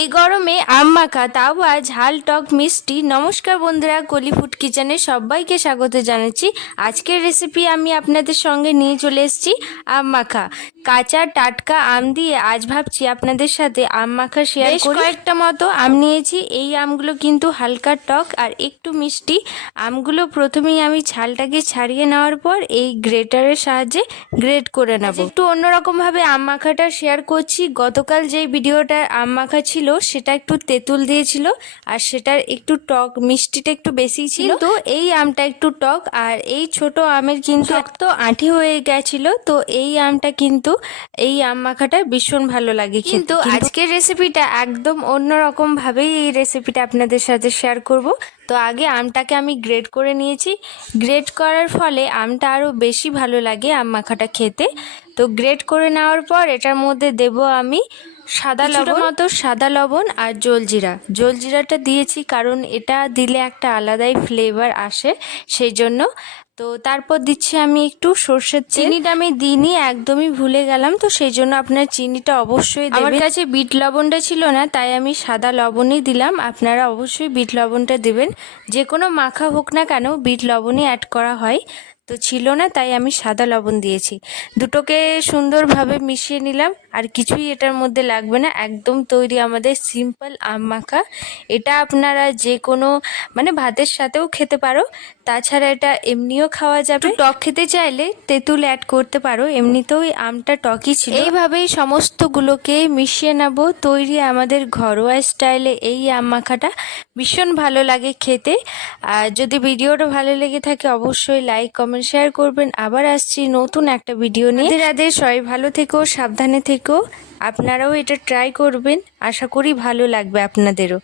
এই গরমে আম মাখা, তাও আর ঝাল টক মিষ্টি। নমস্কার বন্ধুরা, কলি ফুড কিচেনে সবাইকে স্বাগত জানাচ্ছি। আজকের রেসিপি আমি আপনাদের সঙ্গে নিয়ে চলে এসেছি আম মাখা। কাঁচা টাটকা আম দিয়ে আজ ভাবছি আপনাদের সাথে আম মাখা শেয়ার করি। কয়েকটা মতো আম নিয়েছি। এই আমগুলো কিন্তু হালকা টক আর একটু মিষ্টি। আমগুলো প্রথমেই আমি ছালটাকে ছাড়িয়ে নেওয়ার পর এই গ্রেটারের সাহায্যে গ্রেট করে নেব। একটু অন্যরকমভাবে আম মাখাটা শেয়ার করছি। গতকাল যেই ভিডিওটার আম মাখা ছিল সেটা একটু তেঁতুল দিয়েছিল আর সেটার একটু টক মিষ্টিটা একটু বেশি ছিল, তো এই আমটা একটু টক আর এই ছোট আমের কিন্তু শক্ত আঁটি হয়ে গেছিল। তো এই আমটা কিন্তু এই আম মাখাটা ভীষণ ভালো লাগে। কিন্তু আজকের রেসিপিটা একদম অন্যরকম ভাবেই এই রেসিপিটা আপনাদের সাথে শেয়ার করব। তো আগে আমটাকে আমি গ্রেট করে নিয়েছি। গ্রেট করার ফলে আমটা আরও বেশি ভালো লাগে আম মাখাটা খেতে। তো গ্রেট করে নেওয়ার পর এটার মধ্যে দেব আমি সাদা লবণ আর জলজিরাটা দিয়েছি, কারণ এটা দিলে একটা আলাদাই ফ্লেভার আসে সেই জন্য। তো তারপর দিচ্ছি আমি একটু সর্ষের তেল। চিনিটা আমি দিইনি, একদমই ভুলে গেলাম, তো সেই জন্য আপনার চিনিটা অবশ্যই দেবেন। আমার কাছে বিট লবণটা ছিল না, তাই আমি সাদা লবণই দিলাম। আপনারা অবশ্যই বিট লবণটা দেবেন। যে কোনো মাখা হোক না কেন বিট লবণই অ্যাড করা হয়, তো ছিল না তাই আমি সাদা লবণ দিয়েছি। দুটোকে সুন্দরভাবে মিশিয়ে নিলাম, আর কিছুই এটার মধ্যে লাগবে না। একদম তৈরি আমাদের সিম্পল আম মাখা। এটা আপনারা যে কোনো ভাতের সাথেও খেতে পারো, তাছাড়া এটা এমনিও খাওয়া যাবে। টক খেতে চাইলে তেঁতুল অ্যাড করতে পারো, এমনিতেও আমটা টকই ছিল। এইভাবেই সমস্তগুলোকে মিশিয়ে নেব। তৈরি আমাদের ঘরোয়া স্টাইলে এই আম মাখাটা ভীষণ ভালো লাগে খেতে। আর যদি ভিডিওটা ভালো লেগে থাকে অবশ্যই লাইক কমেন্ট শেয়ার করবেন। আবার আসছি নতুন একটা ভিডিও নিয়ে। রাধে, সবাই ভালো থেকো, সাবধানে থেকো। আপনারাও এটা ট্রাই করবেন, আশা করি ভালো লাগবে আপনাদেরও।